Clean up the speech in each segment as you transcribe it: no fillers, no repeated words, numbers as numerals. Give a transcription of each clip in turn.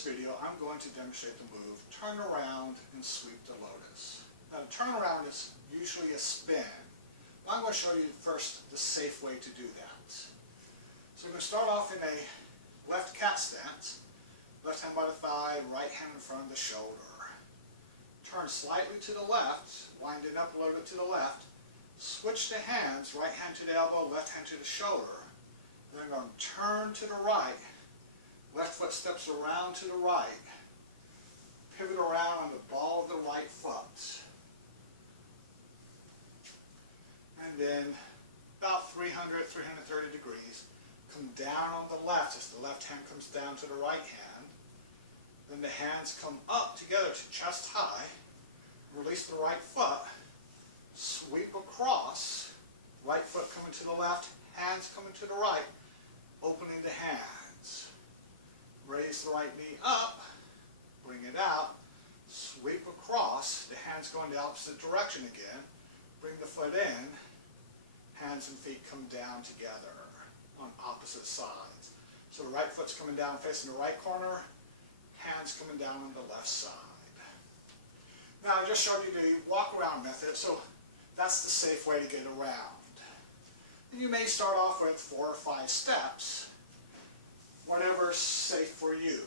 this video, I'm going to demonstrate the move turn around and sweep the lotus. Now, turn around is usually a spin. But I'm going to show you first the safe way to do that. So we're going to start off in a left cat stance, left hand by the thigh, right hand in front of the shoulder. Turn slightly to the left, winding up a little bit to the left. Switch the hands, right hand to the elbow, left hand to the shoulder. Then I'm going to turn to the right. Left foot steps around to the right. Pivot around on the ball of the right foot. And then about 300, 330 degrees. Come down on the left as the left hand comes down to the right hand. Then the hands come up together to chest high. Release the right foot. Sweep across. Right foot coming to the left, hands coming to the right. Opening the hands. Raise the right knee up, bring it out, sweep across, the hands go in the opposite direction again, bring the foot in, hands and feet come down together on opposite sides. So the right foot's coming down facing the right corner, hands coming down on the left side. Now I just showed you the walk around method, so that's the safe way to get around. You may start off with 4 or 5 steps. Whatever's safe for you.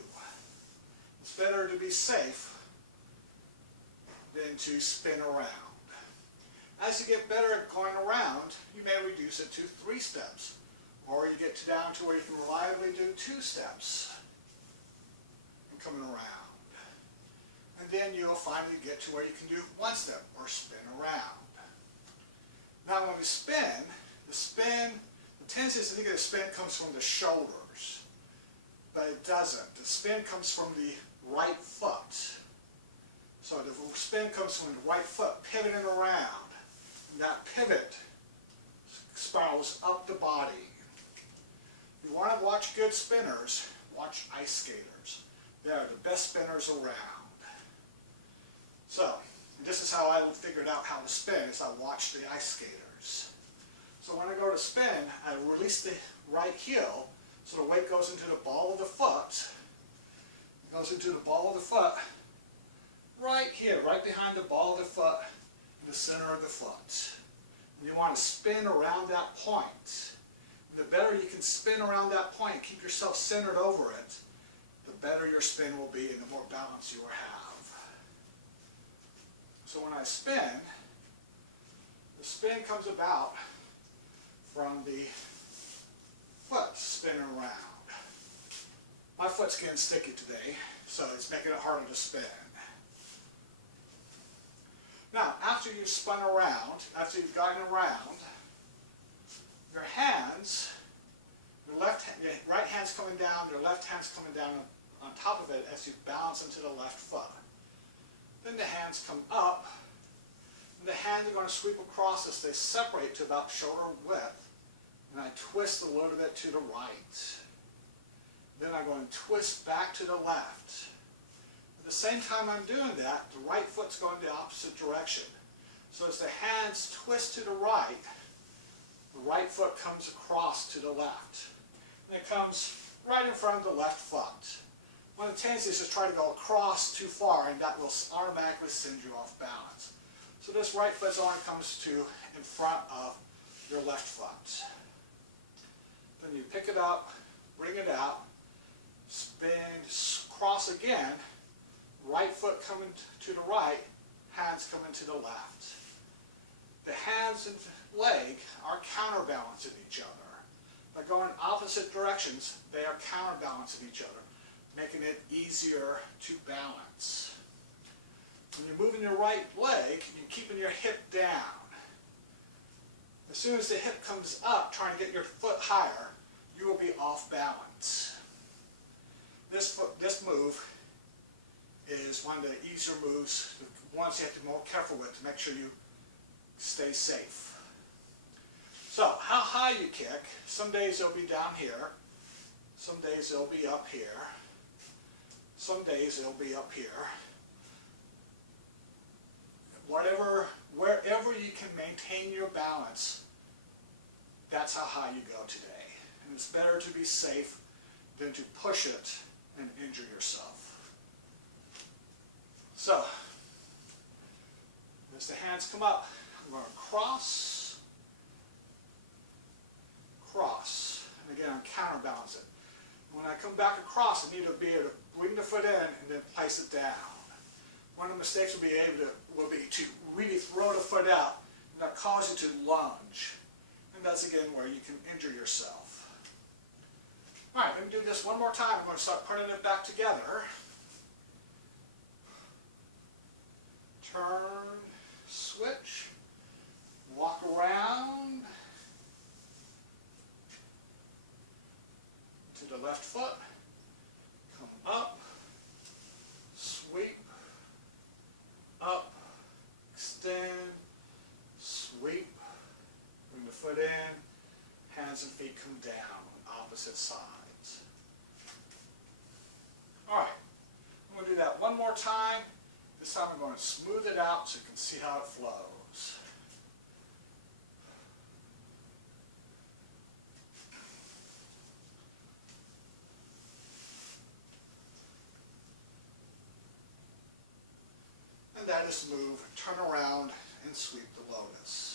It's better to be safe than to spin around. As you get better at going around, you may reduce it to 3 steps. Or you get down to where you can reliably do 2 steps and coming around. And then you'll finally get to where you can do 1 step or spin around. Now when we spin, the tendency is to think that the spin comes from the shoulders. But it doesn't. The spin comes from the right foot. So the spin comes from the right foot pivoting around. And that pivot spirals up the body. If you want to watch good spinners, watch ice skaters. They are the best spinners around. So this is how I figured out how to spin, is I watched the ice skaters. So when I go to spin, I release the right heel. So the weight goes into the ball of the foot. It goes into the ball of the foot right here, right behind the ball of the foot, in the center of the foot. And you want to spin around that point. And the better you can spin around that point, keep yourself centered over it, the better your spin will be and the more balance you will have. So when I spin, the spin comes about from the foot spinning around. My foot's getting sticky today, so it's making it harder to spin. Now, after you've spun around, after you've gotten around, your hands, your right hand's coming down, your left hand's coming down on top of it as you balance into the left foot. Then the hands come up, and the hands are going to sweep across as they separate to about shoulder width. And I twist a little bit to the right. Then I'm going to twist back to the left. At the same time I'm doing that, the right foot's going the opposite direction. So as the hands twist to the right foot comes across to the left. And it comes right in front of the left foot. One of the tendencies is to try to go across too far, and that will automatically send you off balance. So this right foot only comes to in front of your left foot. Then you pick it up, bring it out, spin, cross again, right foot coming to the right, hands coming to the left. The hands and leg are counterbalancing each other. By going opposite directions, they are counterbalancing each other, making it easier to balance. When you're moving your right leg, you're keeping your hip down. As soon as the hip comes up, trying to get your foot higher, you will be off balance. This move is one of the easier moves, the ones you have to be more careful with to make sure you stay safe. So, how high you kick, some days it'll be down here, some days it'll be up here, some days it'll be up here. Wherever you can maintain your balance, that's how high you go today. And it's better to be safe than to push it and injure yourself. So, as the hands come up, I'm going to cross, cross, and again, counterbalance it. When I come back across, I need to be able to bring the foot in and then place it down. One of the mistakes will be to really throw the foot out, and that causes you to lunge. And that's again where you can injure yourself. Alright, let me do this one more time. I'm going to start putting it back together. Turn, switch, walk around to the left foot, come up, sweep, up, extend, sweep, bring the foot in, hands and feet come down on opposite sides. Alright, I'm going to do that one more time. This time I'm going to smooth it out so you can see how it flows. And that is move, turn around, and sweep the lotus.